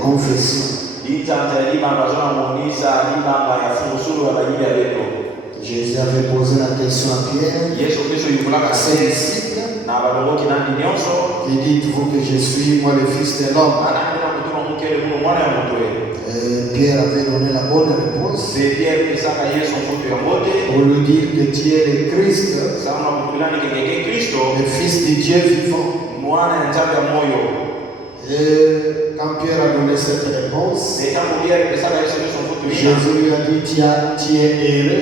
confession. Jésus avait posé la question à Pierre, à ses disciples. Il dit, dites-vous que je suis moi le Fils de l'homme. Pierre avait donné la bonne réponse pour lui dire que tu es le Christ, le Fils de Dieu vivant. Et quand Pierre a donné cette réponse, Jésus lui a dit, tu es erré.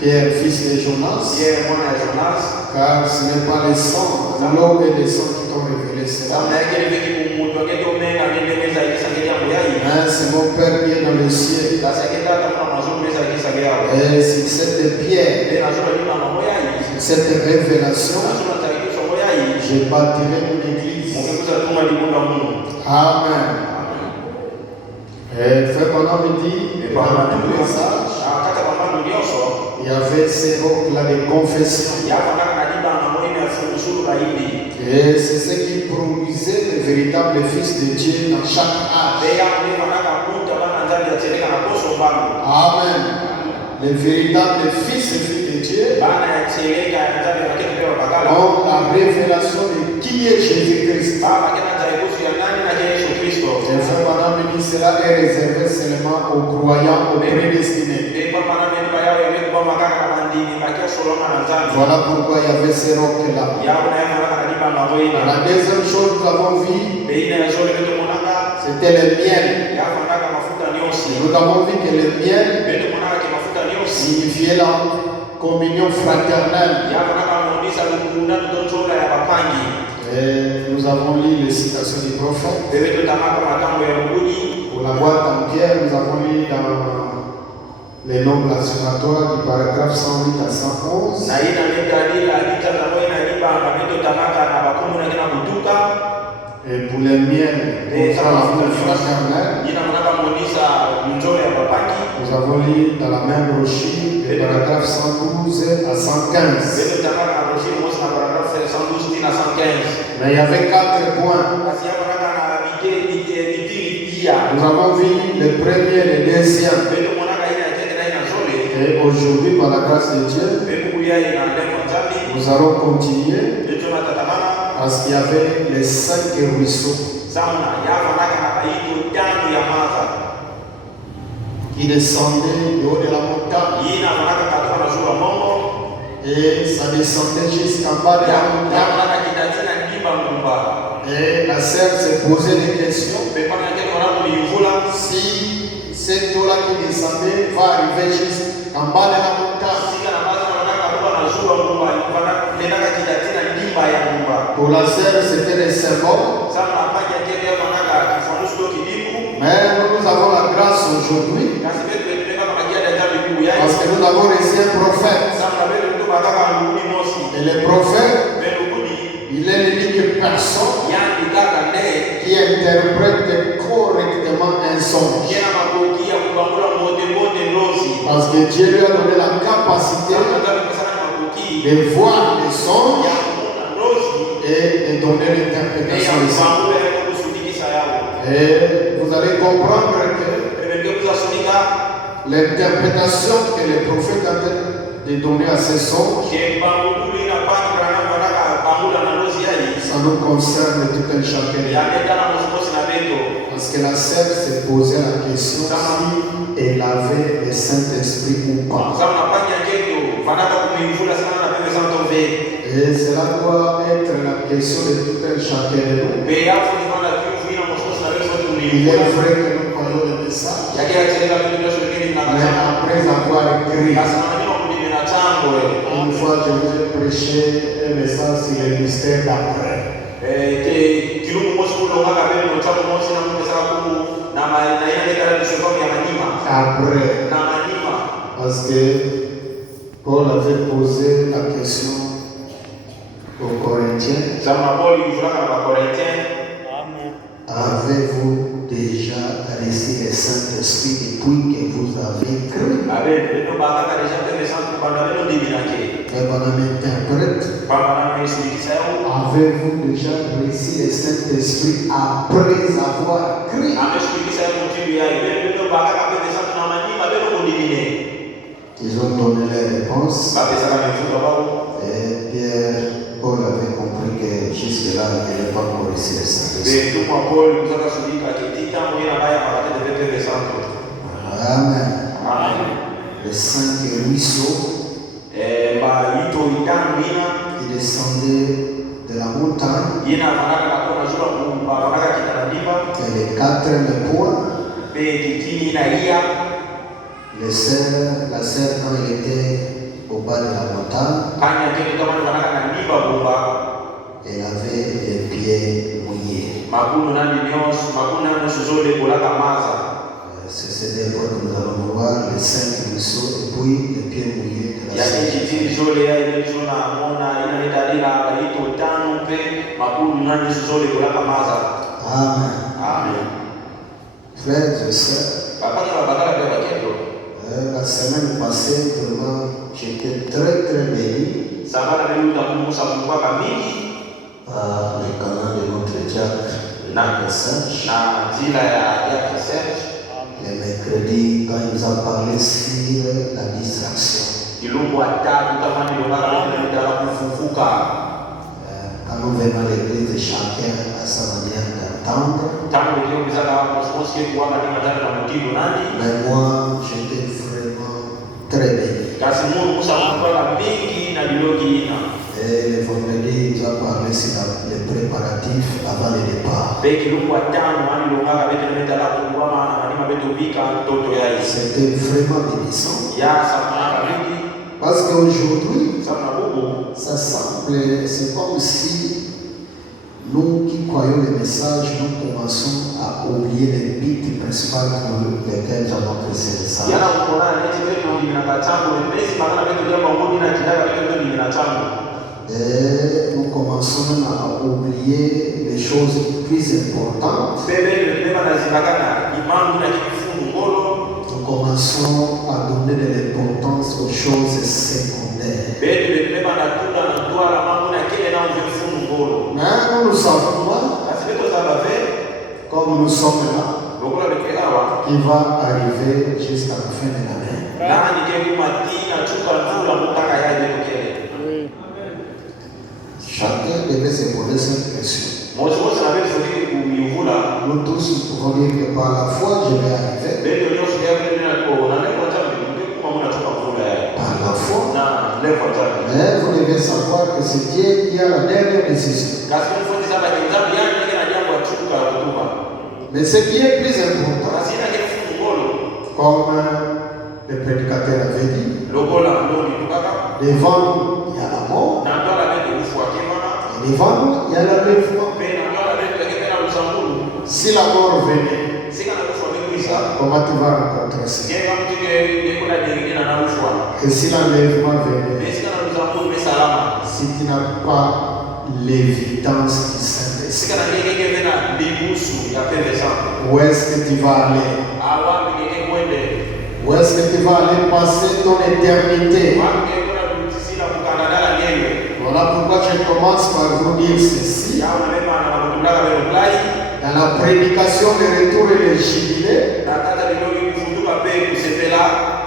Pierre, fils de Jonas, car ce n'est pas le sang, l'eau et le sang qui t'ont révélé cela. Mais c'est mon Père qui est dans le ciel. Et c'est cette pierre, cette révélation, je bâtirai une église. Amen. Et frère Branham me dit, dans tout le message, il y avait ces rocs-là de confession. Et c'est ce qui produisait le véritable Fils de Dieu dans chaque âge. Amen. Le véritable Fils et Fille de Dieu ont la révélation de qui est Jésus-Christ. Et frère Branham me dit cela est réservé seulement aux croyants, aux prédestinés. Voilà pourquoi il y avait ces rocs-là. La deuxième chose que nous avons vu, c'était le miel. Nous avons vu que le miel signifiait la communion fraternelle. Et nous avons lu les citations du prophète. Pour la boîte en pierre, nous avons lu dans les noms blasphématoires du paragraphe 108 à 111. Et pour les miels, pour l'amour fraternel, nous avons lu dans la même brochure, les paragraphes 112 à 115. Mais il y avait 4 points. Nous avons vu le premier et le deuxième. Et aujourd'hui, par la grâce de Dieu, nous allons continuer parce qu'il y avait les 5 ruisseaux qui descendaient du haut de la montagne. Et ça descendait jusqu'en bas de la montagne. Et la sœur s'est posé des questions. Si cette eau-là qui descendait va arriver jusqu'en bas de la montagne. Pour la sœur, c'était des symboles. Mais nous avons la grâce aujourd'hui. Parce que nous avons reçu un prophète. Et le prophète, il est l'unique personne qui interprète correctement un songe. Parce que Dieu lui a donné la capacité de voir les songes et de donner l'interprétation des songes. Et vous allez comprendre que l'interprétation que le prophète a de donner à ces songes, ça nous concerne tout un chacun. Parce que la sœur s'est posé la question si elle avait le Saint-Esprit ou pas. Et cela doit être la question de tout un chacun de nous. Il est vrai que nous croyons le message. Mais après avoir écrit, une fois je vous ai prêché un message sur le mystère d'après. Après, parce que Paul avait posé la question aux Corinthiens. Avez-vous déjà reçu le Saint-Esprit depuis que vous avez cru? Et on interprète. Avez-vous déjà reçu le Saint-Esprit après avoir crié? Ils ont donné les réponses. Et Pierre, Paul avait compris que jusque-là, il n'avait pas encore reçu le Saint-Esprit. Amen. Le Saint ruisseau, il descendait de la montagne. Et les 4 points. La sœur, quand il était au bas de la montagne, elle avait les pieds mouillés. C'est des points que nous allons voir, les 5 ruisseaux et puis les pieds mouillés de la sœur. Amen. Amen. Frères et sœurs, la semaine passée, vraiment, j'étais très béni par le canal de notre diacre, le Serge. Le mercredi, quand il nous a parlé sur la distraction. Quand nous venons à l'église, chacun a sa manière d'entendre. Mais moi, j'étais vraiment très béni. Et le vendredi, il nous a parlé sur les préparatifs avant le départ. C'était vraiment bénissant. Parce qu'aujourd'hui, ça semble, c'est comme si nous qui croyons le message, nous commençons à oublier les buts principaux pour lesquels nous avons créé le message. Et nous commençons même à oublier les choses plus importantes. Nous commençons à donner de l'importance aux choses secondaires. Mais nous savons pas, comme nous sommes là, qui va arriver jusqu'à la fin de l'année. Chacun devait se poser cette question. Nous tous pouvons dire que par la foi, je vais arriver. Par la foi. Mais vous devez savoir que c'est Dieu qui a la dernière décision. Mais ce qui est plus important, comme le prédicateur avait dit, devant nous, il y a la mort. Et devant nous, il y a l'enlèvement. Si la mort venait, comment tu vas rencontrer ça? Et si l'enlèvement venait, si tu n'as pas l'évidence du Saint-Esprit, où est-ce que tu vas aller? Où est-ce que tu vas aller passer ton éternité? Voilà pourquoi je commence par vous dire ceci. Dans la prédication du retour et le jubilé,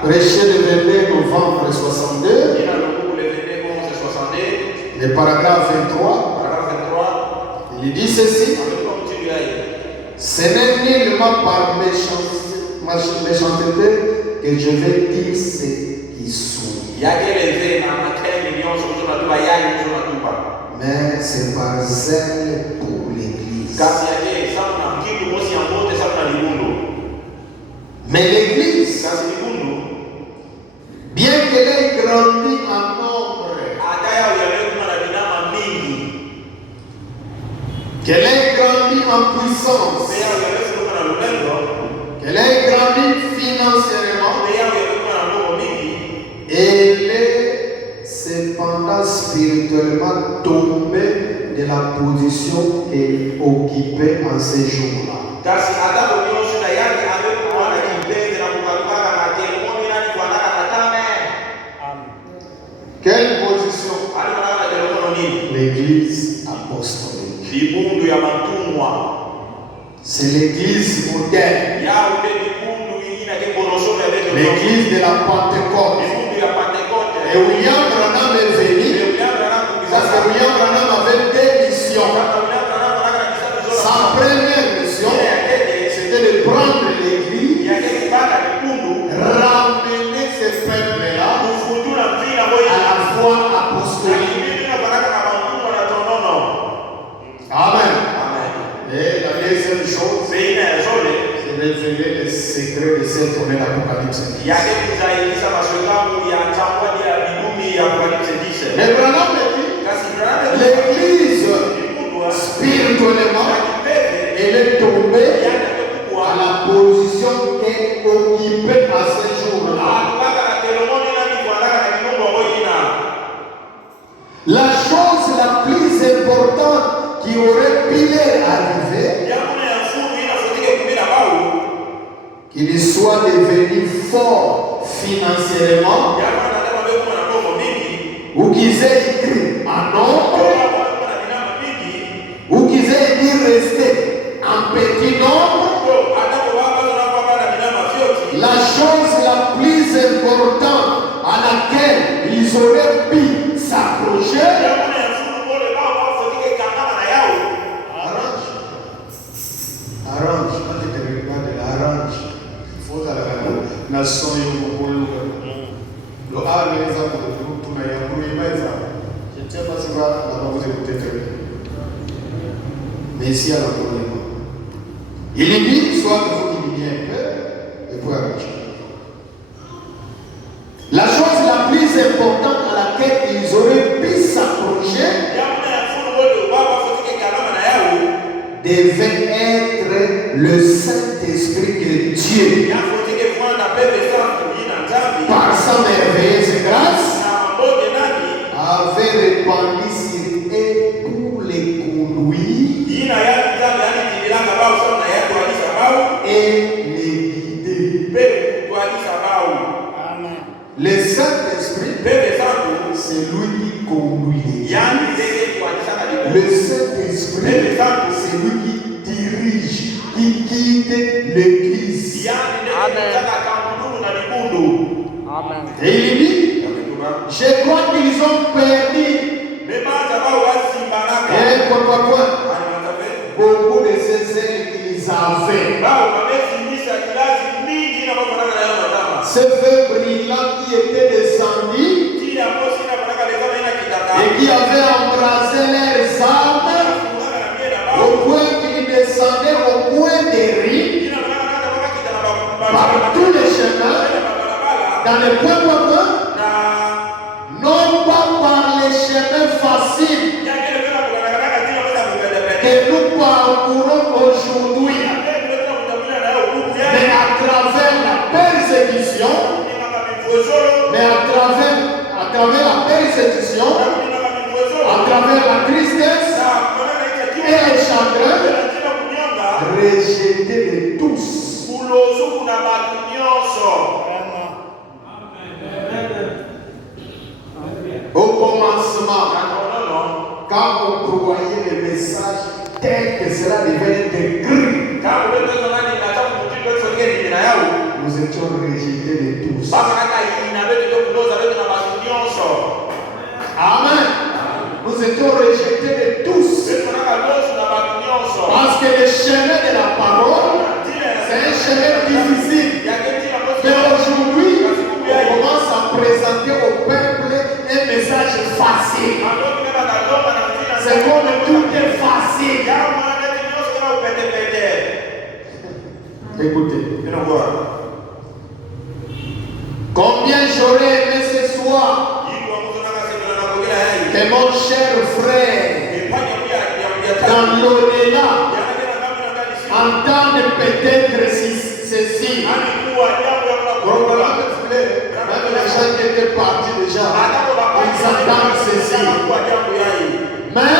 prêché le 22 novembre 62, le paragraphe 23, il dit ceci: ce n'est nullement par méchanceté que je vais dire ce qui sont. Mais c'est par zèle pour l'Église. Mais l'Église, bien qu'elle ait grandi en nombre, qu'elle ait grandi en puissance, qu'elle ait grandi financièrement, elle est cependant spirituellement tombée de la position qu'elle occupait en ces jours-là. Quelle position? L'église apostolique. C'est l'église moderne. L'église de la Pentecôte. Et William Branham est venu. Parce que William Branham avait deux missions. Sa première mission, c'était de prendre l'église, ramener ce peuple-là à la foi apostolique. Amen. Et la deuxième chose, c'est révéler les secrets de cette tournée d'Apocalypse 10. Mais Branham dit, l'église spirituellement, elle est tombée à la position qu'elle occupait à ce jour-là. La chose la plus importante qui aurait pu leur arriver, qu'il soit devenu fort financièrement, ou qu'ils aient écrit en nombre, ou qu'ils aient dit rester en petit nombre, la chose la plus importante à laquelle ils auraient pu s'approcher, arrange, quand tu te regardes, arrange. Il faut que la nation le A, les exemples de groupe, tout n'a pas je ne sais pas si vous écoutez très bien. Mais ici, à la problème. Il dit, soit que vous diminuez un peu, et puis arranger. La chose la plus importante à laquelle ils auraient pu s'approcher devait être le Saint-Esprit de Dieu. Par sa merveilleuse grâce, avait répandu sur eux pour les conduire et les guider. Le Saint-Esprit, c'est lui qui conduit. Le Saint-Esprit, c'est lui qui dirige, qui guide l'Église. Amen. Et il dit, je crois qu'ils ont perdu. Et pourquoi? Beaucoup de ces ailes qu'ils avaient. Ce feu brillant qui était descendu et qui avait embrasé leurs âmes au point qu'ils descendaient au point des riz par tous les chemins dans les points communs, non pas par les chemins faciles que nous parcourons aujourd'hui, mais à travers la persécution, à travers la persécution, à travers la tristesse et le chagrin, rejeté de tous. Au commencement, quand on croyait le message tel que cela devait être écrit, nous étions rejetés de tous. Amen. Nous étions rejetés de tous. Parce que le chemin de la parole, c'est un chemin difficile. Mais aujourd'hui, on commence à présenter au peuple un message facile. C'est comme tout est facile. Écoutez. Combien j'aurais aimé ce soir que mon cher frère dans l'au-delà entende peut-être ceci. Même les gens qui étaient partis déjà, ils entendent ceci. Mais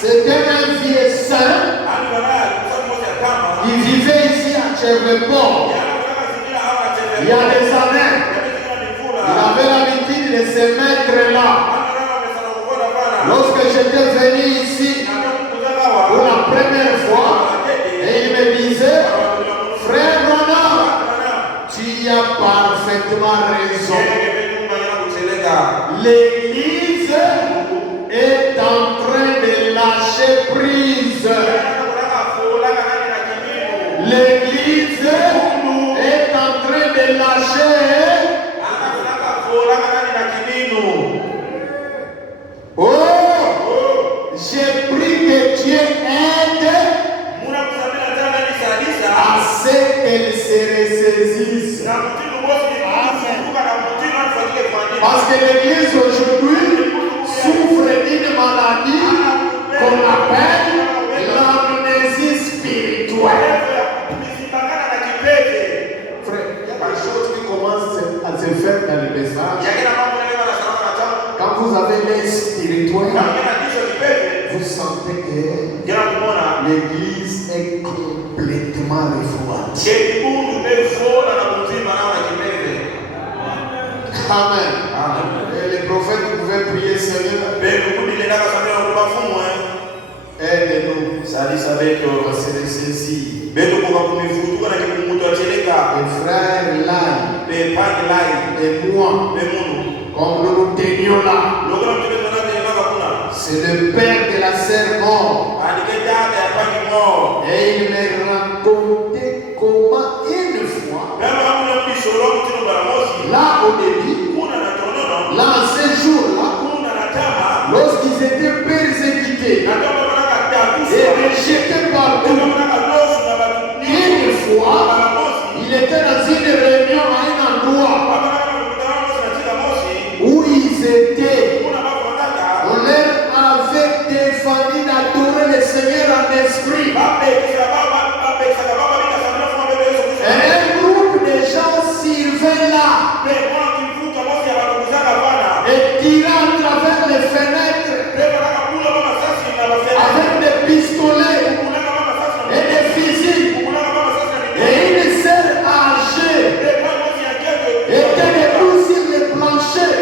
c'était un vieux saint qui vivait ici à Cheveport. Il y a des années, il avait l'habitude de se mettre là. Lorsque j'étais venu ici, parfaitement raison. L'Église est en train de lâcher prise. L'Église est en train de lâcher. Oh, j'ai pris que Dieu aide à ce qu'elle se ressaisisse. Parce que l'Église aujourd'hui souffre d'une maladie qu'on appelle l'amnésie spirituelle. Frère, il y a des choses qui commencent à se faire dans le message. Quand vous avez l'air spirituel, vous sentez que l'Église est complètement refroidie. Amen. Et les prophètes pouvaient prier, Seigneur, aide-nous à se ressaisir. Les frères et moi, comme nous nous tenions là, c'est le père de la sœur mort. Et il me racontait comment une fois, là au début, là ces jours-là, lorsqu'ils étaient persécutés et rejetés partout, une fois, il était dans une réunion à un endroit où ils étaient. On leur avait défendu d'adorer le Seigneur en esprit. Et un groupe de gens servaient là et tiraient à travers les fenêtres avec des pistolets et des fusils. Et une sœur âgée était debout sur le plancher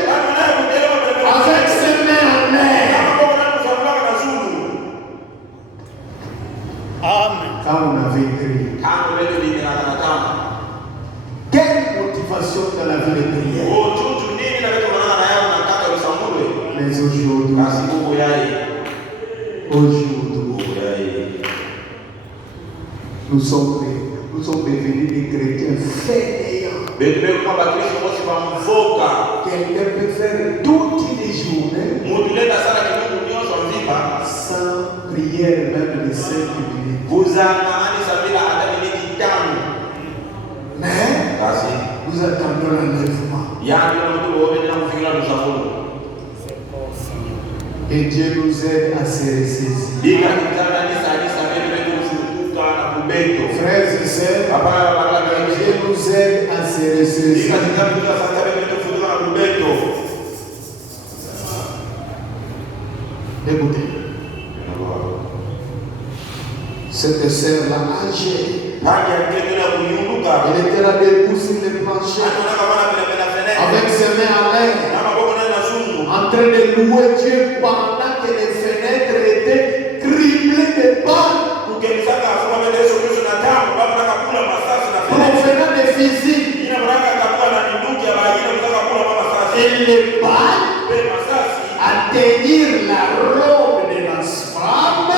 avec ses mains en l'air. Quand on avait crié, quelle motivation dans la vie de prière. Mais aujourd'hui, nous sommes devenus des chrétiens fainéants. Quelqu'un peut faire toute une journée sans prière même de 5 minutes. Mais nous attendons l'enlèvement. Et Dieu nous aide à se ressaisir. Frères et sœurs, Dieu nous aide à se ressaisir. Écoutez, cette sœur-là âgée, elle était là debout sur le plancher avec ses mains à l'air, en train de louer Dieu pendant que les fenêtres étaient criblées de balles provenant des fusils. Et les balles atteignirent la robe de la femme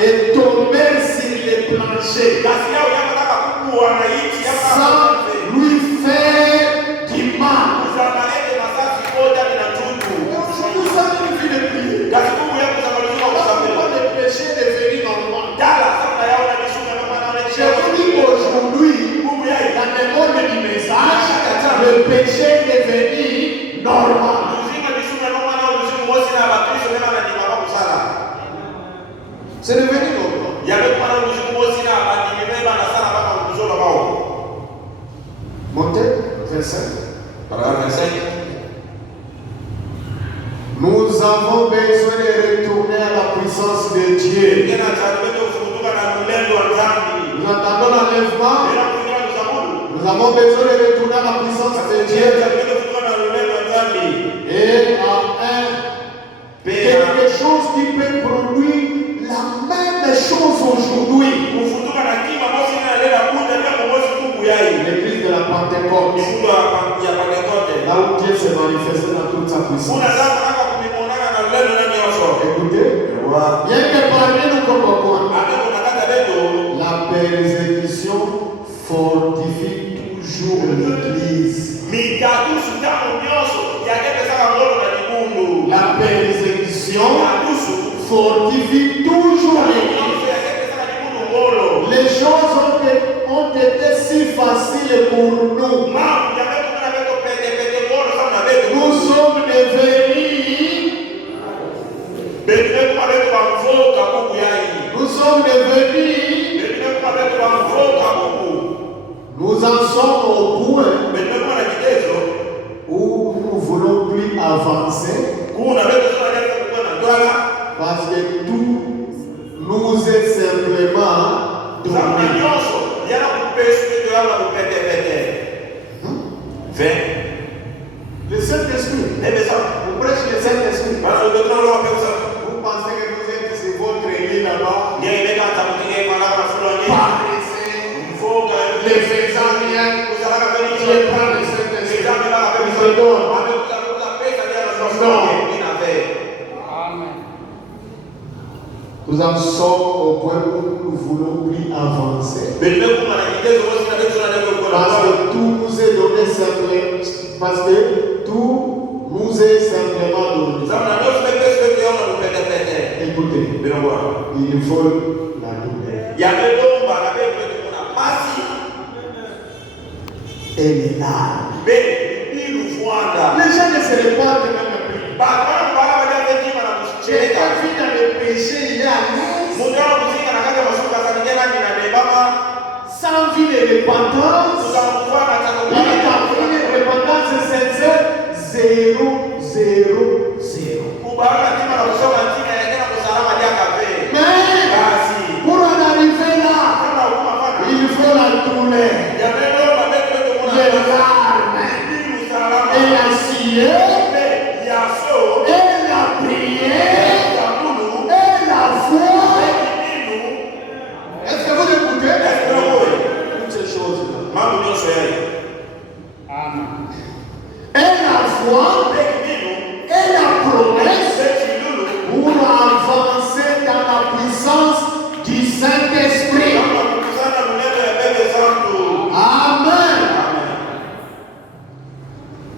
et tombèrent sur les planchers sans lui faire du mal. Nous avons une vie de prière. Pourquoi le péché est devenu normal? Je vous dis qu'aujourd'hui, dans le monde du message, le péché est devenu normal. C'est devenu normal. Montez, verset 25. Nous avons besoin de retourner à la puissance de Dieu. Nous attendons l'enlèvement. Nous avons besoin de retourner à la puissance de Dieu. Et à quelque chose qui peut produire la même chose aujourd'hui. L'église Pentecôte. Là où Dieu s'est manifesté dans toute sa puissance. Écoutez, bien que parmi nous comme quoi, la persécution fortifie toujours l'Église. La persécution fortifie toujours l'Église. Les choses ont été si faciles pour nous. Nous sommes devenus. Nous sommes devenus. Nous en sommes au point où nous ne voulons plus avancer. Parce que tout nous est simplement donné. Le Saint-Esprit. Vous prêchez le Saint-Esprit. Vous pensez que vous êtes sur votre lit là-bas. Paressez. Les faisant rien. Dieu prend le Saint-Esprit. Il se donne. Non. Nous en sommes au point où nous ne voulons plus avancer. Parce que tout nous est donné simplement. Parce que tout nous est simplement donné. Écoutez, il faut la douleur. Et les larmes. Les gens ne se répandent même plus. Quelqu'un vit dans le péché, il est à l'aise. Sans vie de repentance, il est dans une repentance sincère, 0, 0, 0. Mais pour en arriver là, il faut la douleur, les larmes, et la sueur, et la prière, et la foi. Est-ce que vous écoutez? Toutes ces choses-là. Et la foi, et la promesse pour avancer dans la puissance du Saint-Esprit. Amen.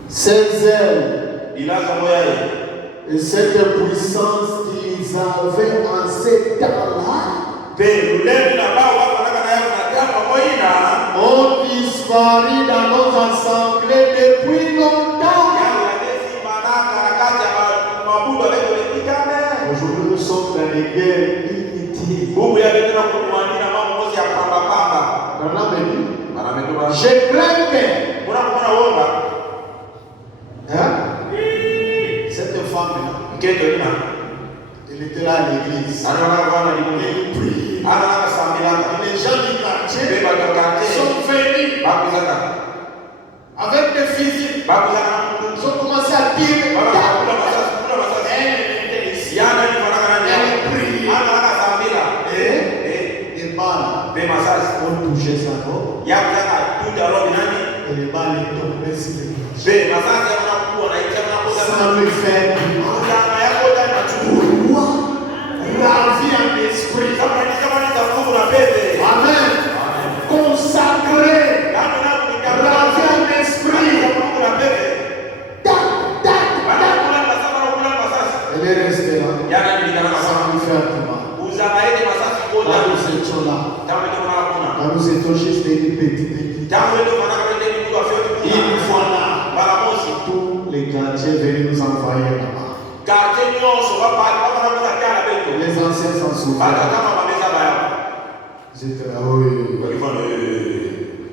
Ces ailes et cette puissance qu'ils avaient en ces temps-là ont disparu dans nos assemblées depuis longtemps. Aujourd'hui, nous sommes dans les guerres inutiles. Je crains que cette femme-là, elle était là à l'église. Elle prie. Les gens du quartier sont venus avec des fusils. Ils ont commencé à tirer. Elle était ici. Elle prie. Et les balles ont touché sa robe. Et les balles sont tombées sur les planches. Sans lui faire du mal. Pourquoi? Ravi en esprit. Amen. Consacré. Ravi en esprit. Elle est restée là. Sans lui faire du mal. Quand nous étions là. Quand nous étions juste des petits. Une fois là. Tous les quartiers venaient nous envahir là-bas. Les anciens s'en souviennent. J'étais là, oui.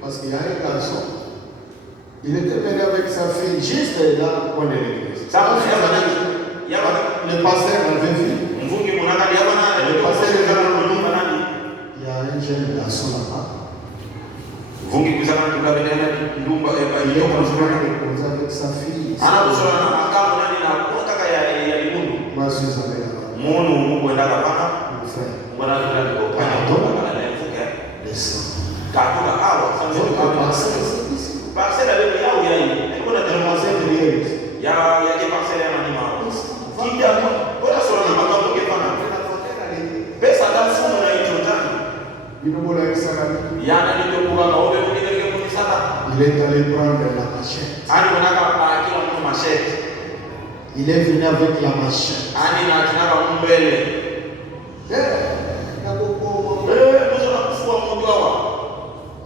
Parce qu'il y a un garçon. Il était venu avec sa fille juste là au coin de l'église. Le pasteur avait vu. Le pasteur avait vu. Il y a un jeune garçon là-bas. Il est en train de causer avec sa fille. Moi, je suis allé là-bas. Mon frère. Descends. Votre pasteur, c'est ici. Il est allé prendre la machette. Il est venu avec la machette.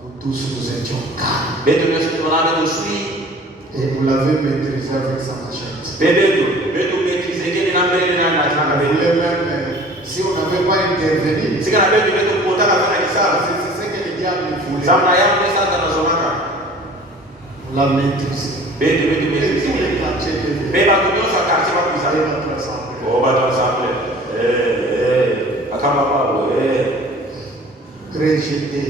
Nous tous nous étions calmes. Et vous l'avez maîtrisé avec sa machette. Si on n'avait pas intervenu, c'est ce que le diable voulait. On l'a maîtrisé. Et tous les quartiers rejeté.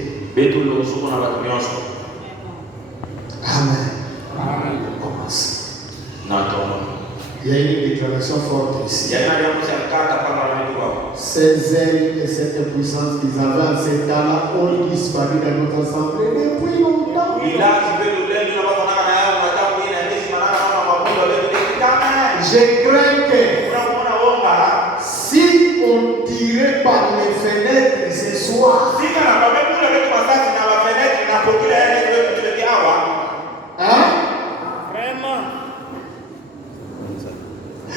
Amen. On commence. Il y a une déclaration forte ici. Ces ailes et cette puissance qu'ils avaient en ces temps-là ont disparu dans notre assemblée depuis longtemps. Je crains que si on tirait par les fenêtres ce soir, hein?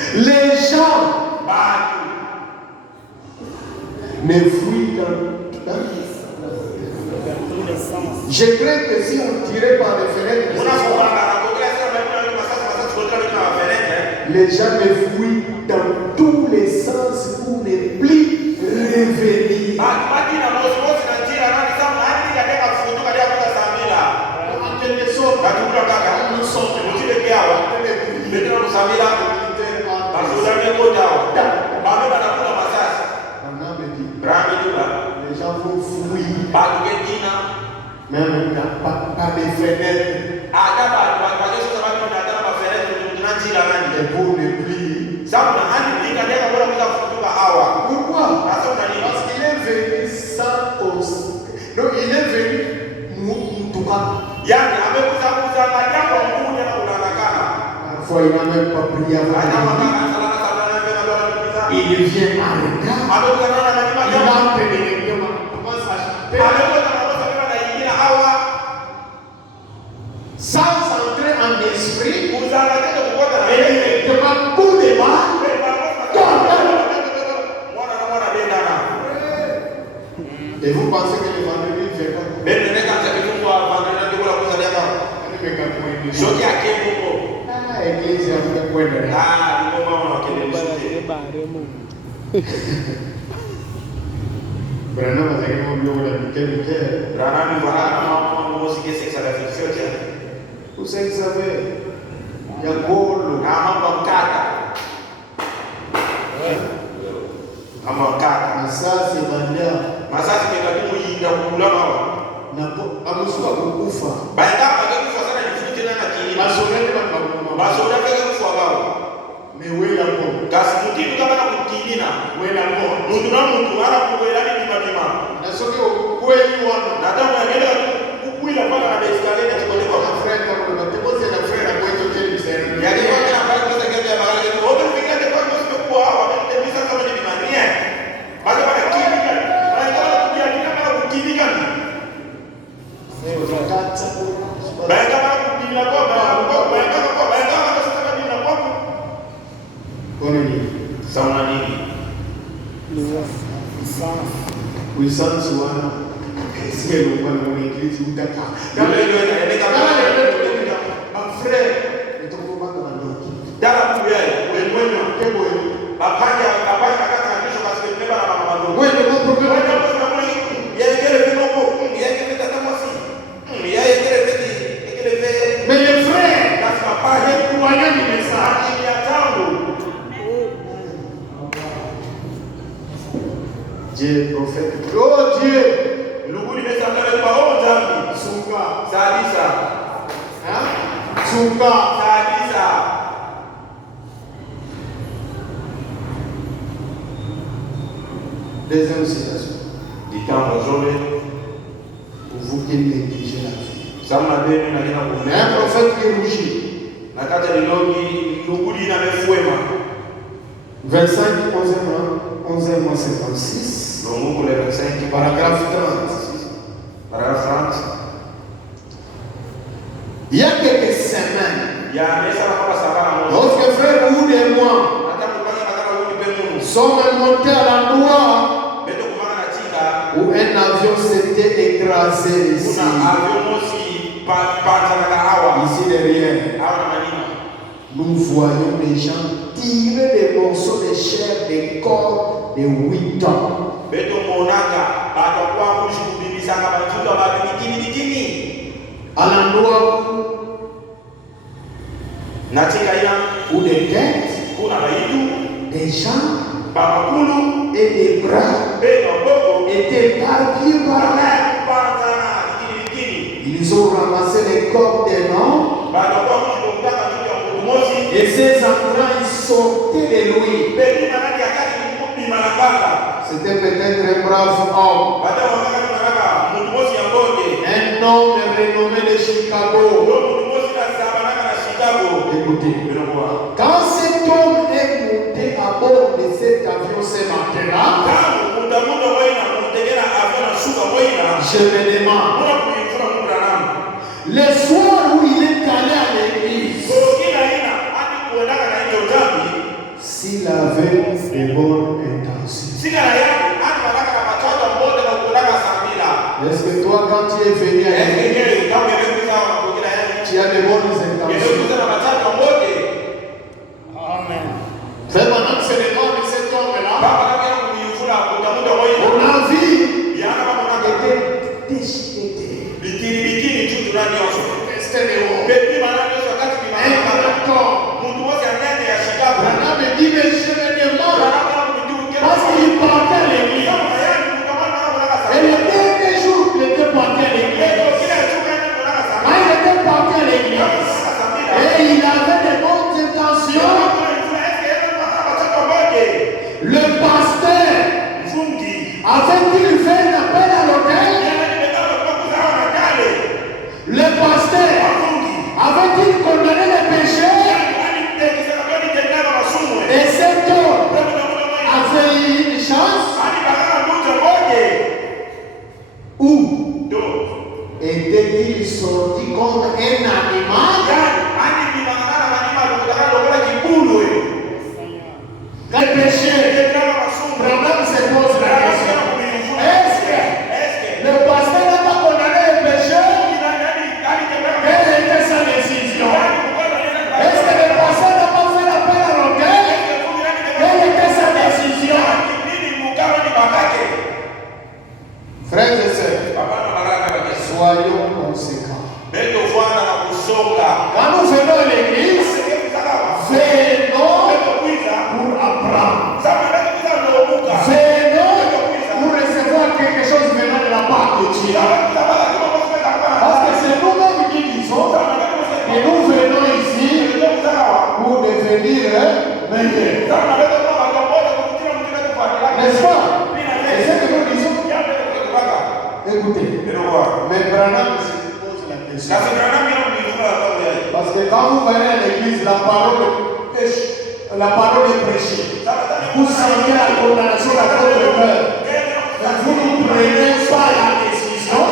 Les gens ne fuient dans je crains que si on tirait par les fenêtres, les gens ne fuient dans tous les sens pour ne plus revenir. En quelque sorte, nous sommes les gens vont fuir. Même par des fenêtres. Et pour ne plus. Pourquoi? Parce qu'il est venu sans cause. Donc il est venu Moutouma. Parfois il n'a même pas prié avant. Il vient à regard. Il a entraîné commence à chanter. Sans entrer en esprit, et il demande coup de main. Et vous pensez que le vendredi ne fait pas? Église, vous savez, il y a Golo. Masasi bandia. Masasi kekatumu yinda kulama wa. Na amusuka kukufa. Baenda bakakufa sana jifuti na nakini. Basonete bakabuma. Basonete bakakufa bao. Mewela ko. Kasi mutitu kama na kutinina. Wela ko. Mundu na mundu ara kuwela ni mapima. Na soke kweli wana. Na damu ya ngela kukwila pala na escalate na chikole kwa frère kama na teboze na frère kwetu tena sera. Yaki kwa na pale kwa sababu ya magari kwa open fikate kwa msiku kwa hawa wamemtembeza kama ni mania. Bado bana kimika. Bana kama kujiandika kama kukimika. Bana kama kukimika kwa bana kama sasa ni kwa kwa nini? Sauna nini? Puissance wana. Est-ce que l'on va dans l'église ou d'accord? Dans les ma frère, et ton combat dans la nuit. Dans la prière, le moyen que vous papa qui a kata kesho parce que mbeba na mama ndogo. Oui, mais mon problème il y a que le vélo, il y a que le tata moisi. Il y a que le mais les frères, parce que papa est croyant du message. Il y a tango. Dieu prophète. Oh Dieu. Luguli mesangale kwa jambi. Sunga. Sadisa. Hein? Sunga. Sadisa. Deuxième citation. Du temps aujourd'hui. Pour vous qui négligez la vie. Ça m'a donné une année. Un prophète qui rougit. 25, 11 mois 56. Paragraphe 30. Il y a quelques semaines, lorsque frère Wood et moi sommes montés à l'endroit où un avion s'était écrasé ici derrière, nous voyons des gens tirer des morceaux de chair des corps de 8 ans. À l'endroit où des têtes, des jambes et des bras étaient éparpillés par là. Ils ont ramassé les corps des morts et ses entrailles sortaient de lui. C'était peut-être un brave homme, un homme renommé de Chicago. Écoutez, quand cet homme est monté à bord de cet avion ce matin-là, je me demande, le soir où il est allé à l'église, s'il avait de bonnes intentions. Est-ce que toi, quand tu es venu à l'église, tu as de bonnes intentions? Amen. C'est maintenant que c'est le nom de cet homme-là. On a vu, il était déchiqueté. C'était le haut. Un corps. Branham me dit, mais je me demande, parce qu'il partait à l'église. Et le dernier jour, il était parti à l'église. Quand il était parti à l'église, et il avait de bonnes intentions, le pasteur avait-il fait un appel à l'autel? Le pasteur avait-il condamné les péchés? Et cet homme avait eu une chance? Où était-il sorti comme un animal? Le péché. Branham se pose la question. Est-ce que le pasteur n'a pas condamné le péché? Quelle était sa décision? Est-ce que le pasteur n'a pas fait l'appel à l'autel? Quelle était sa décision? Frères et sœurs, soyons conséquents. Quand nous venons à l'église, venons pour apprendre. Venons pour recevoir quelque chose venant de la part de Dieu. Parce que c'est nous-mêmes qui disons que nous venons ici pour devenir meilleurs. N'est-ce pas? C'est ce que nous disons. Écoutez, mais Branham se pose la question. Parce que quand vous venez à l'église, la parole est prêchée. Vous sentez la condamnation à votre cœur. Vous ne prenez pas la décision.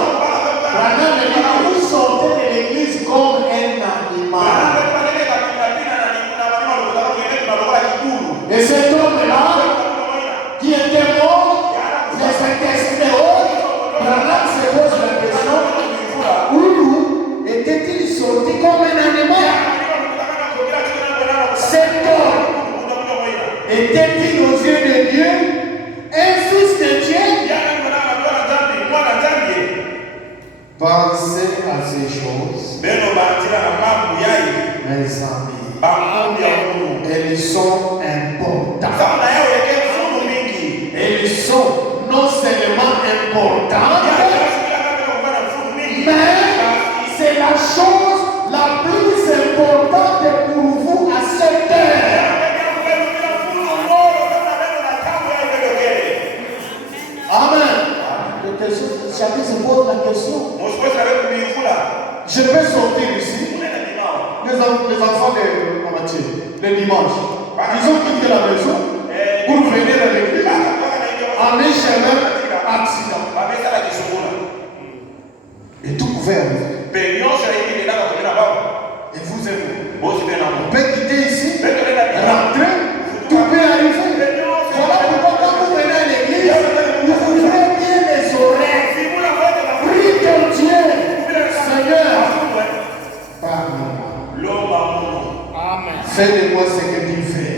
Branham me dit que vous sortez de l'église comme un animal. Et cet homme-là, qui était mort, c'était Branham se pose la question, où était-il sorti comme un animal? Cet homme était-il aux yeux de Dieu un fils de Dieu? Pensez à ces choses, mes amis. Elles sont importantes. Elles sont non seulement importantes, mais c'est la chose la plus importante pour vous à cette heure. Amen. Chacun se pose la question. Je peux sortir ici. les enfants de Amatié, le dimanche, ils ont quitté la maison pour venir à l'église. En un chemin, accident. Et tout couvert. Et vous et vous. On peut quitter ici, rentrer, tout peut arriver. Voilà pourquoi quand vous venez à l'église, vous ouvrez bien les oreilles. Prie ton Dieu, Seigneur. Amen. Fais de moi ce que tu fais.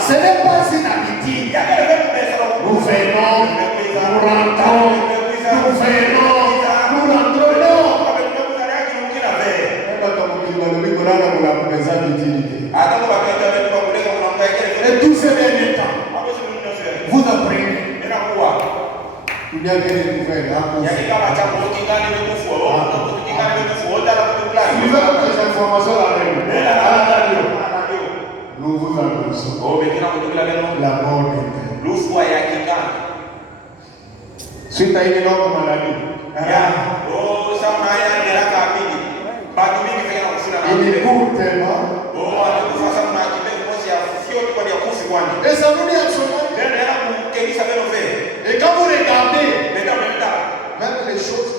Ce n'est pas une habitude. Nous venons, nous rentrons, nous venons, nous rentrons. Et tout ce dernier temps, vous apprenez. Il y a des nouvelles. Vous avez des informations à la radio. Nous vous annonçons la mort d'éternel. Suite à une longue maladie. Il est court tellement. Et ça nous dit absolument. Et quand vous regardez, même les choses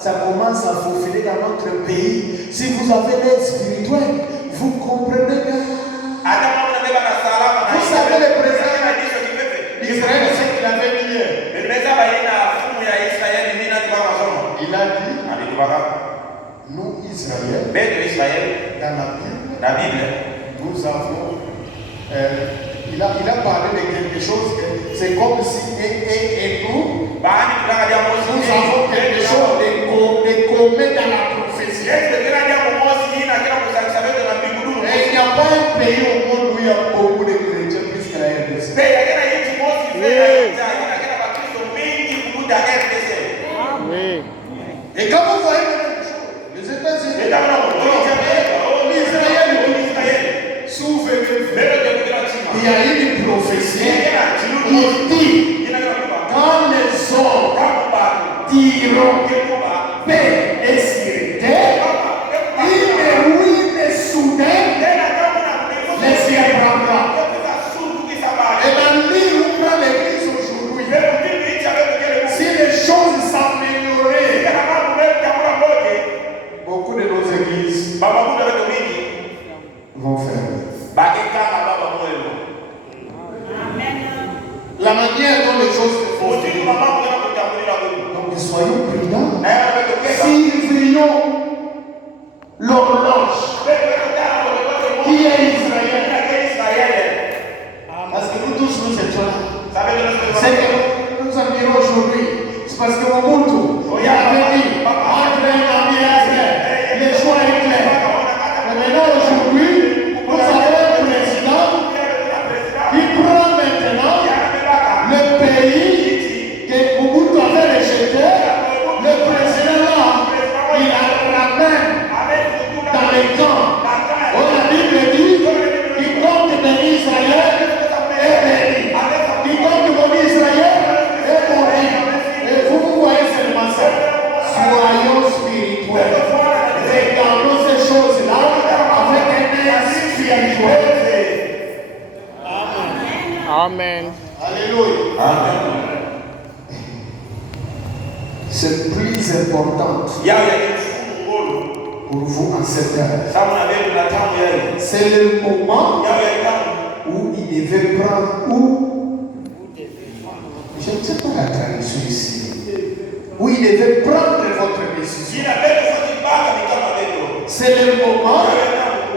ça commence à faufiler dans notre pays. Si vous avez l'aide spirituelle, vous comprenez bien. Vous savez le président d'Israël, ce qu'il avait dit hier. Il a dit, nous Israël, dans la Bible, nous avons, il a parlé de quelque chose, c'est comme si et nous avons quelque chose de commun dans la prophétie. Et il n'y a pas un pays au monde où il y a beaucoup de chrétiens plus qu'à RDC. Et quand vous voyez les États-Unis, l'Israël, souvenez-vous, il y a une prophétie qui dit quand les hommes diront paix et sécurité, une ruine soudaine les surprendra. Et la nuit où prend l'église aujourd'hui, si les choses s'amélioraient, beaucoup de nos églises vont fermer. La manière dont les choses se font. Donc soyons prudents. Surveillons l'horloge qui est Israël. Parce que nous tous nous étions là. C'est que nous admirons aujourd'hui. C'est parce que Mobutu, il avait dit entre un ami et Israël, les choix est clair. Mais maintenant aujourd'hui, nous avons un président qui prend maintenant le pays que Mobutu avait rejeté. Le président là, il la ramène dans les camps. La Bible dit qu'il compte bénir Israël et béni. Il compte bénir Israël et mourir. Et vous voyez seulement ça. Soyons spirituels. Regardons ces choses-là avec un œil spirituel. Amen. Alléluia. Amen. C'est plus important pour vous en cette heure. C'est le moment où il devait prendre je ne sais pas la traduction ici. Où il devait prendre votre décision. C'est le moment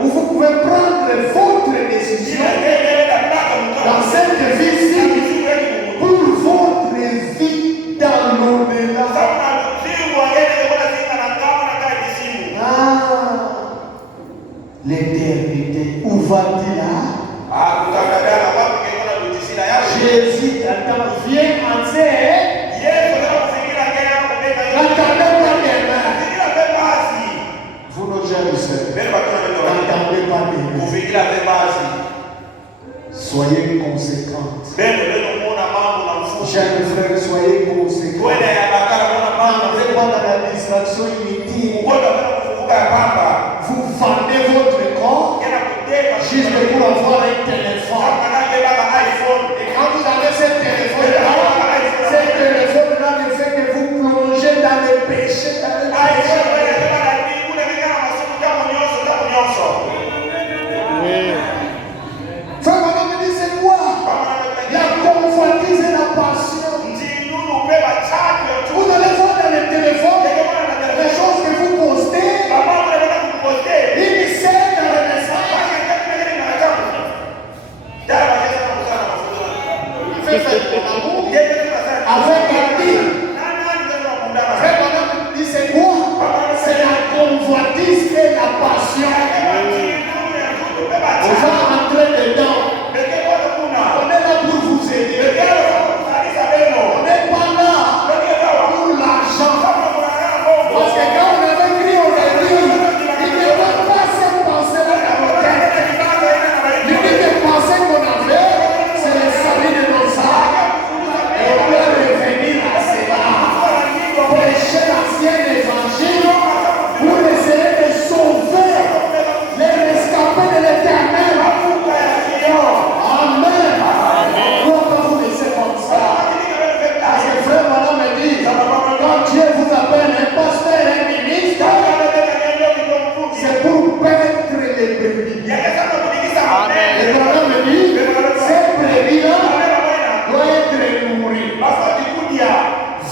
où vous pouvez prendre votre décision dans cette vie-ci pour votre vie dans l'au-delà. L'éternité, où va-t-il là? Jésus t'attend, viens en terre. N'attendez pas des mains. Vous nos jeunes sœurs, n'attendez pas des mains. Soyez conséquentes.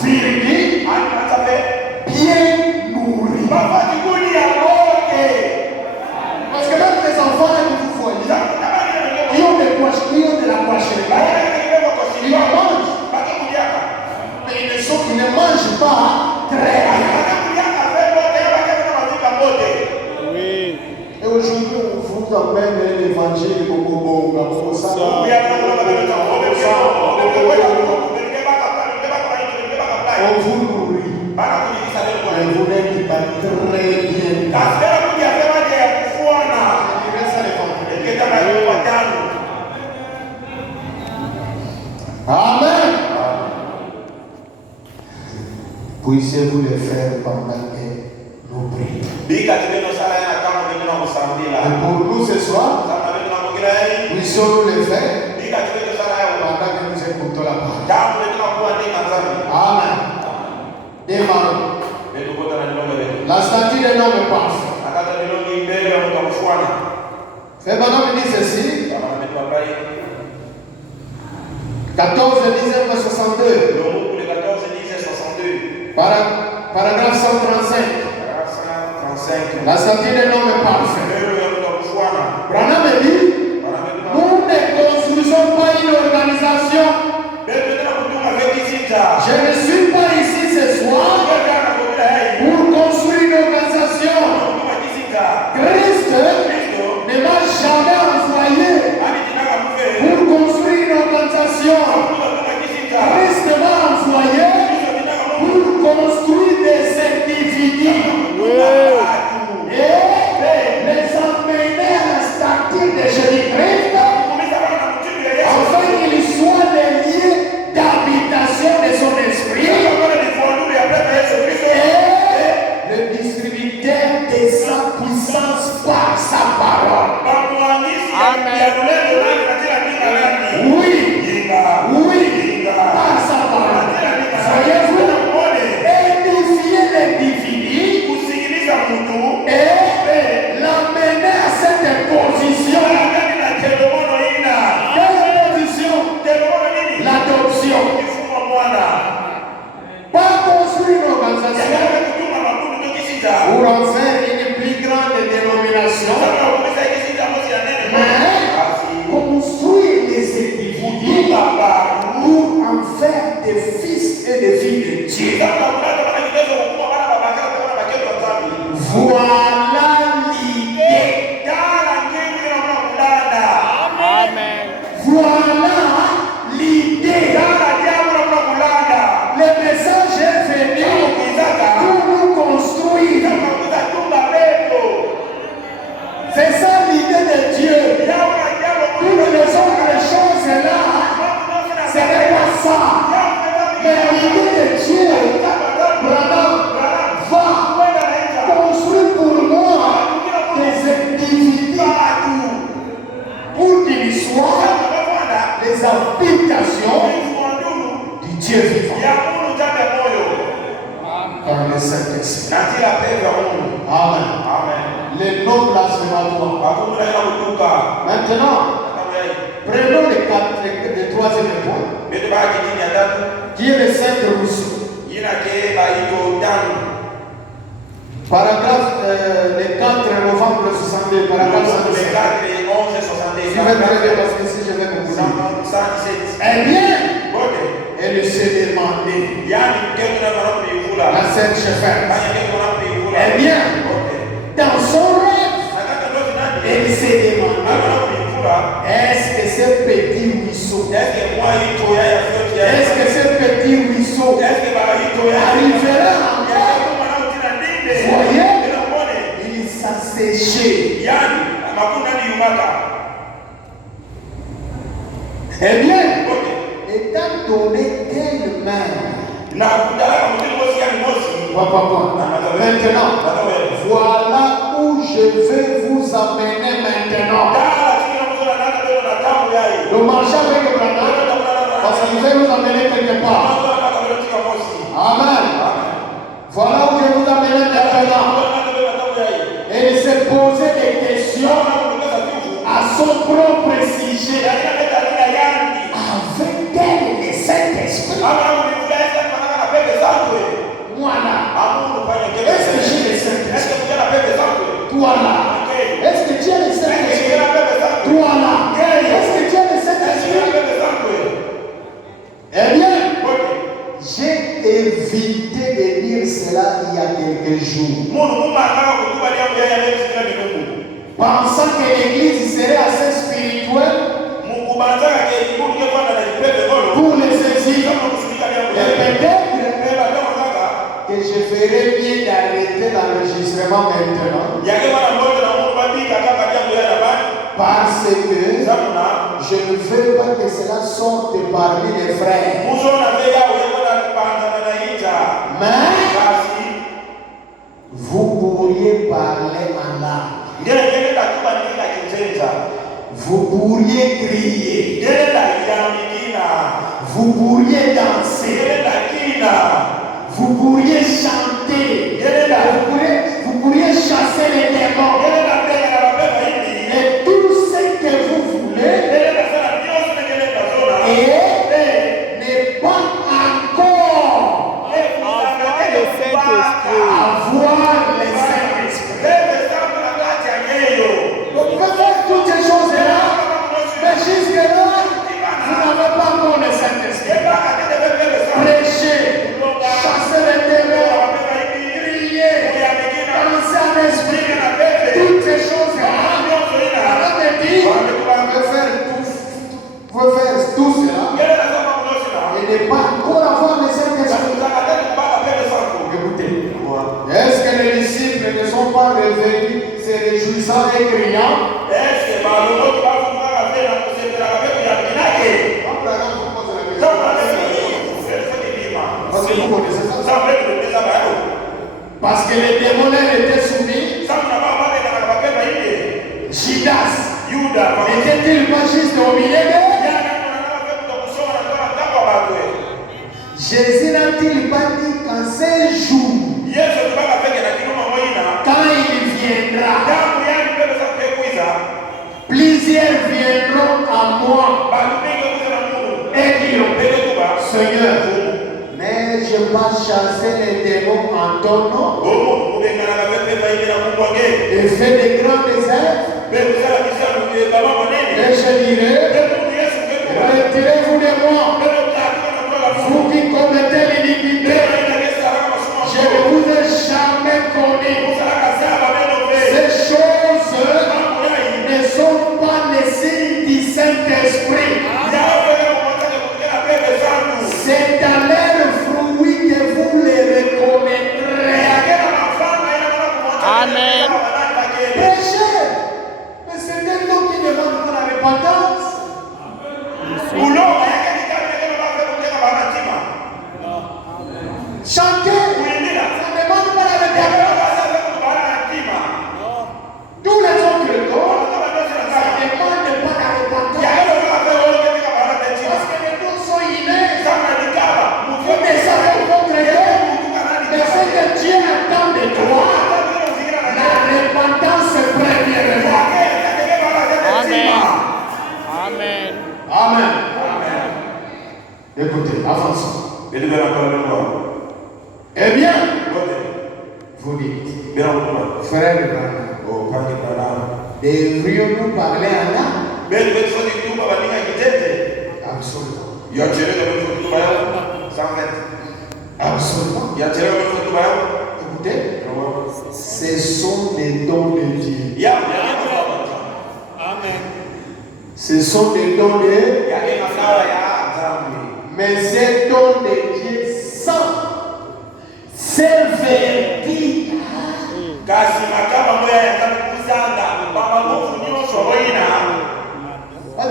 affirmé, bien nourri. Parce que même les enfants que vous voyez, qui ont de la poicherie, ils mangent. Mais ils ne mangent pas très bien. Oui. Et aujourd'hui, on vous emmène l'évangile comme ça. On vous nourrit. Mais vous n'êtes pas très bien. Amen. Puissiez-vous le faire pendant que nous prions. Et pour nous ce soir, puissions-nous le faire pendant que nous écoutons la parole. Amen. Démarrons. La statue d'un homme parfait. Et maintenant, il dit ceci. 14, 19, 62. Paragraphe 135. La statue d'un homme parfait. Branham dit, nous ne construisons pas une organisation. Je ne suis pas ici ce soir pour construire une organisation. Christ ne m'a jamais envoyé pour construire une organisation. Christ m'a envoyé pour construire des individus. Et les emmener à la statue de Jésus-Christ afin qu'ils soient les lieux d'habitation de son esprit. Et le distributeur de sa puissance par sa parole. Amen. Oui, par sa parole. Voyez-vous, édifier l'individu et l'amener à cette position. Quelle position? L'adoption. Pas construire une organisation pour en faire une plus grande dénomination, mais construire les individus pour en faire des fils et des filles de Dieu. Voilà l'idée. Amen. Voilà l'idée. Le message est venu pour nous construire. C'est ça l'idée de Dieu. Toutes les autres choses là, ce n'est pas ça. Mais l'idée de Dieu, vraiment, va construire pour moi des individus pour qu'ils soient les habitations du Dieu vivant. Par le Saint-Esprit. Amen. Les noms blasphématoires. Maintenant, prenons le troisième point, qui est le 5 Rousseau. Paragraphe le 4 novembre 62, paragraphe 117. Je vais très bien parce que si je vais vous dire. Eh bien, elle se demandait. La Sainte Chefette. Eh bien, dans son rêve, elle se demandait. Est-ce que ce petit ruisseau, arrivera encore? Voyez, il s'asséchait. Eh bien, étant donné qu'elle mère, maintenant, voilà où je vais vous amener maintenant. Nous marchons avec le Branham parce qu'il veut nous amener quelque part. Amen. Voilà où je vous amène maintenant. Et il s'est posé des questions à son propre sujet. Avec elle le Saint-Esprit. évité de dire cela il y a quelques jours. Pensant que l'église serait assez spirituelle pour les saisir. Et peut-être que je ferais bien d'arrêter l'enregistrement maintenant. Parce que je ne veux pas que cela sorte parmi les frères. Mais vous pourriez parler en langue. Vous pourriez crier. Vous pourriez danser. Vous pourriez chanter. Vous pourriez chasser les démons. Et tout ce que vous voulez. Et n'est pas encore avoir le Saint-Esprit. Vous pouvez faire toutes ces choses-là, mais jusque-là, vous n'avez pas encore le Saint-Esprit. Prêcher, chasser les démons, prier, danser en esprit, toutes ces choses-là. On me dit, vous pouvez faire tout cela et ne pas encore avoir le Saint-Esprit. Écoutez, est-ce que les disciples ne sont pas revenus se réjouissant et criant? Parce que vous connaissez ça. Parce que les démons étaient soumis. Judas était-il pas juste au milieu d'eux? Jésus n'a-t-il pas dit qu'en ces jours, quand il viendra, plusieurs viendront à moi et diront, Seigneur, n'ai-je pas chassé les démons en ton nom et fait de grands œuvres? Et je dirai, retirez-vous de moi, vous qui commettez l'iniquité, je ne vous ai jamais connu. Ces choses ne sont pas les signes du Saint-Esprit. C'est à leur fruit que vous les reconnaîtrez. Amen. Péché, mais c'est un homme qui demande pour la repentance. Chanter, ça demande pas la repentance. Tous les autres corps, ça ne demande pas la repentance. Parce que les dons sont innés. Vous ne savez contre eux. Mais ce que Dieu attend de toi, la repentance premièrement. Amen. Amen. Amen. Écoutez, avançons. Eh bien, vous dites, frère Branham, devrions-nous parler en langue? Absolument. Absolument. Écoutez, ce sont des dons de Dieu. Ce sont des dons de Dieu. Mais ces dons de Dieu sans vertu.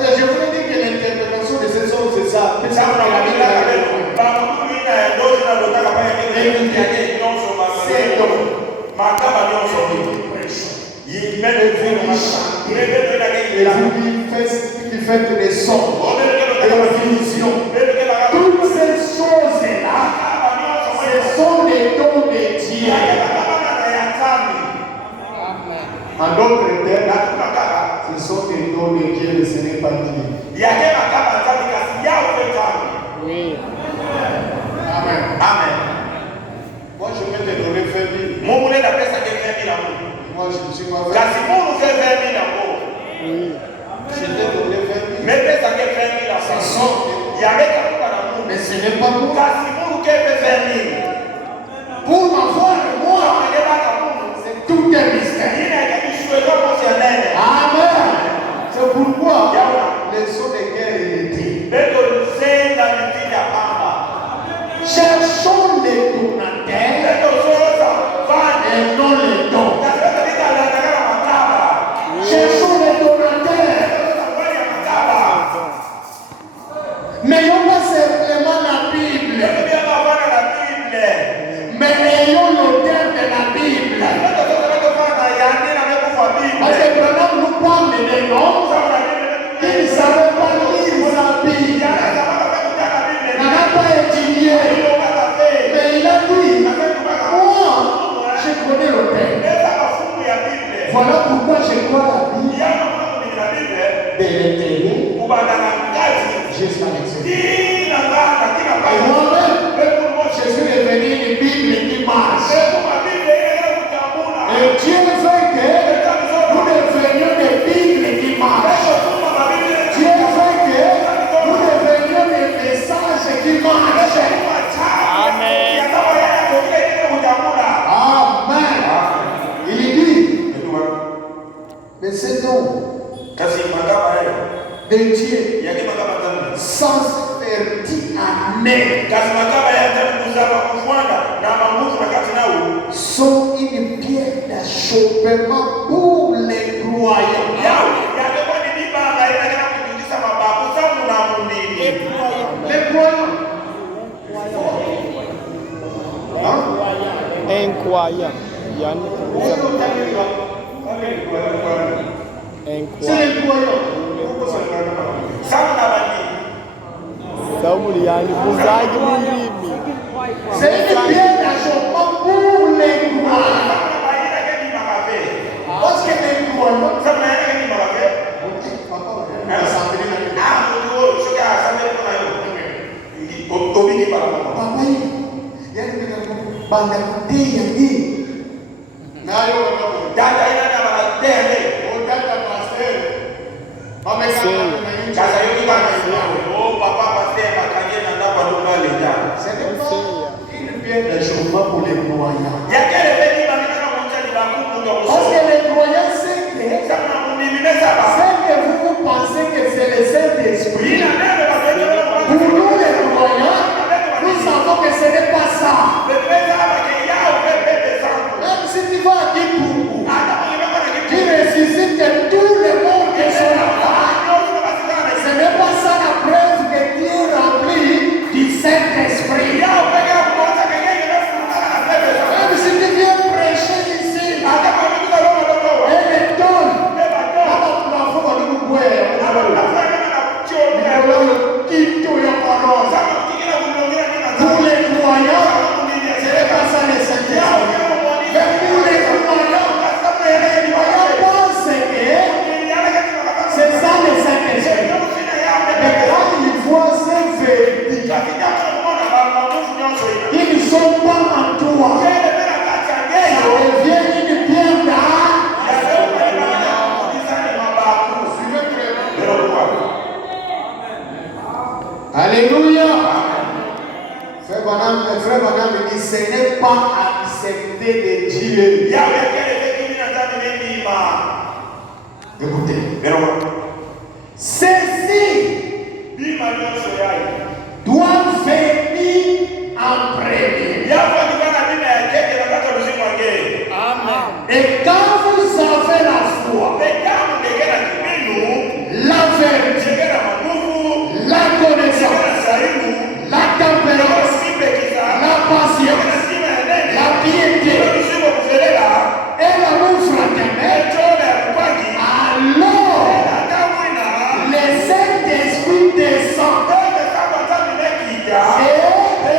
Je voulais dire que l'interprétation de ces choses, c'est ça. Et vous qui faites des sons, des visions, toutes ces choses-là, ce sont des dons de Dieu. En d'autres termes, ce sont des dons de Dieu, mais ce n'est pas Dieu. Oui. Amen. Amen. Moi, je vais te donner 20 000. Moi, je ne suis pas 20 000. Oui. Je t'ai donné 20 000. Mais Ça sort. Mais ce n'est pas moi. de Dieu sans se faire dire Amen sont une pierre d'achoppement pour les croyants. Les croyants. Incroyable. C'est les croyants. C'est une pierre d'achoppement pour les croyants. Parce que les croyants. Pour les croyants. Parce que les croyants savent que vous pensez que c'est le Saint-Esprit. Pour nous les croyants, nous savons que ce n'est pas ça. Même si tu vas à Kipou, tu ressuscites que tout le monde est sur la part. Ce n'est pas ça la preuve que Dieu est rempli du Saint-Esprit. Même si tu viens prêcher ici, et les tonnes, pour les croyants, ce n'est pas ça le Saint-Esprit. Mais pour les croyants pensent que c'est ça le Saint-Esprit. Mais quand ils voient ces vérités, ils ne sont pas en toi. Ça devient une pierre d'art. Alléluia. Frère Banam dit, ce n'est pas accepté de Dieu. Écoutez. Ceci doit venir en premier. Et quand vous avez la foi, la vérité, la connaissance, la tempérance, la patience, la piété et l'amour fraternel, alors le Saint-Esprit descend et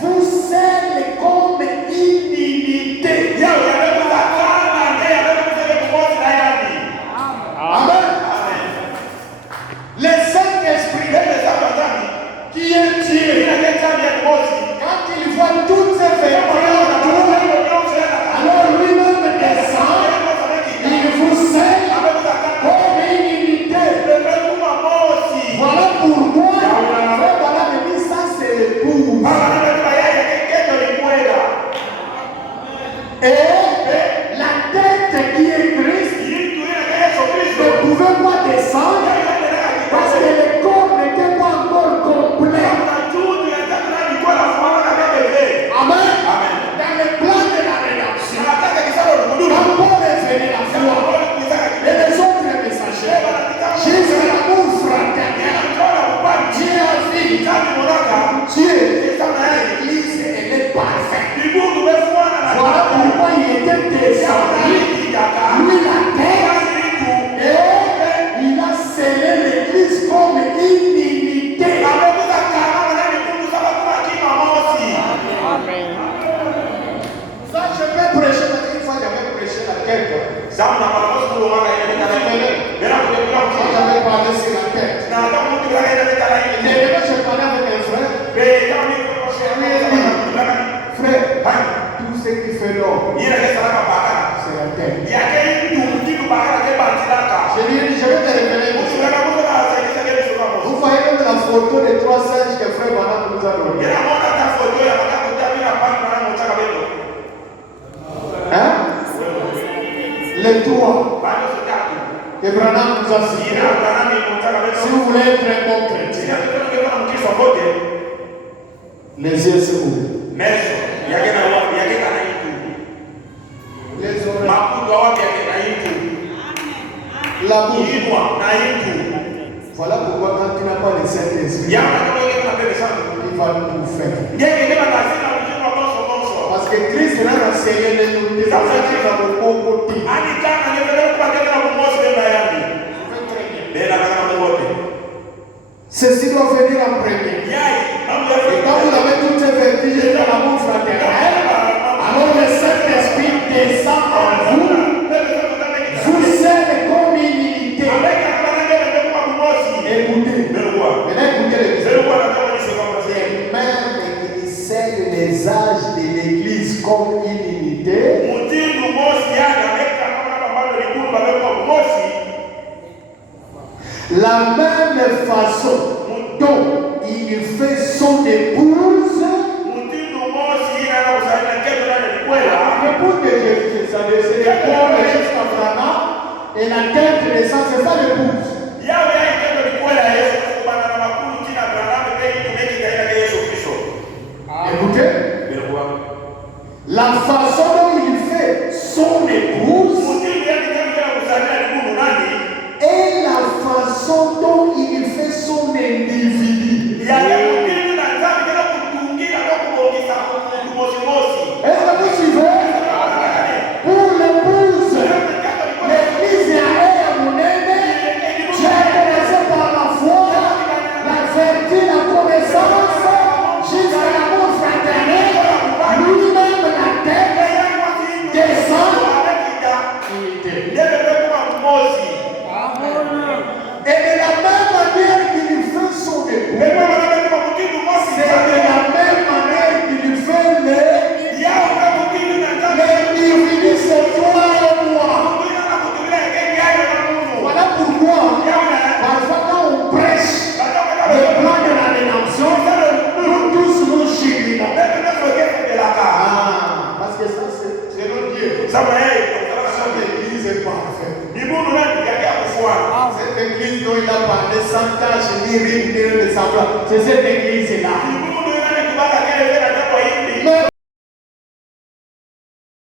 vous scelle comme une unité. Amen. Le Saint-Esprit qui est Dieu, quand il voit toutes ces vérités, alors lui-même descend, il vous scelle comme une unité. Voilà pourquoi frère Bala me dit ça c'est l'épouse. Et la tête qui est Christ ne pouvait pas descendre parce que le corps n'était pas encore complet. Amen. Dans le plan de la rédemption, quand Paul est venu la foi et les autres messagers, jusqu'à l'amour fraternel, Dieu a vu, Dieu, l'Église, elle est parfaite. Voilà pourquoi il était descendu, lui la tête, et il a scellé l'Église comme une unité. Amen. Ça, je vais prêcher, parce qu'une fois j'avais prêché la tête. Quand j'avais parlé sur la tête, et je parlais avec un frère. Frère, tout ce qui fait l'homme, c'est la tête. Je lui ai dit, je vais te révéler. Vous voyez même la photo des trois singes que frère Banam nous a donné. Hein? Les trois que Branham nous a cités. Si vous voulez être un bon chrétien, les yeux se ouvrent. Les oreilles. La bouche. Voilà pourquoi quand tu n'as pas le Saint-Esprit, il va tout faire. Parce que Christ l'a enseigné les ceci doit venir en premier. Et quand vous avez toutes ces vertiges de l'amour fraternel, alors le Saint-Esprit descend en vous. Vous êtes comme une unité. Écoutez. Maintenant écoutez les mêmes qui scellent les âges de l'Église comme une unité. La même façon dont il fait son épouse, l'épouse de Jésus, c'est ça, c'est l'épouse de Jésus Abraham, et la tête de sang, c'est ça l'épouse. Écoutez, la façon dont il fait son épouse et la façon dont il fait son individu. Est-ce que vous suivez? Pour l'épouse, l'église est à Monene. Dieu a commencé par la foi, la vertu, la connaissance, jusqu'à l'amour fraternel. Lui-même, la tête, descend. Et de la même manière qu'il fait son époux, c'est de la même manière qu'il fait l'individu, c'est toi et moi. Voilà pourquoi, parfois quand on prêche le plan de la rédemption, nous tous nous chiminons. Parce que ça, c'est notre Dieu. Cette église est parfaite. Cette église dont il a parlé sans tâche, ni rime, ni de savoir, c'est cette église-là.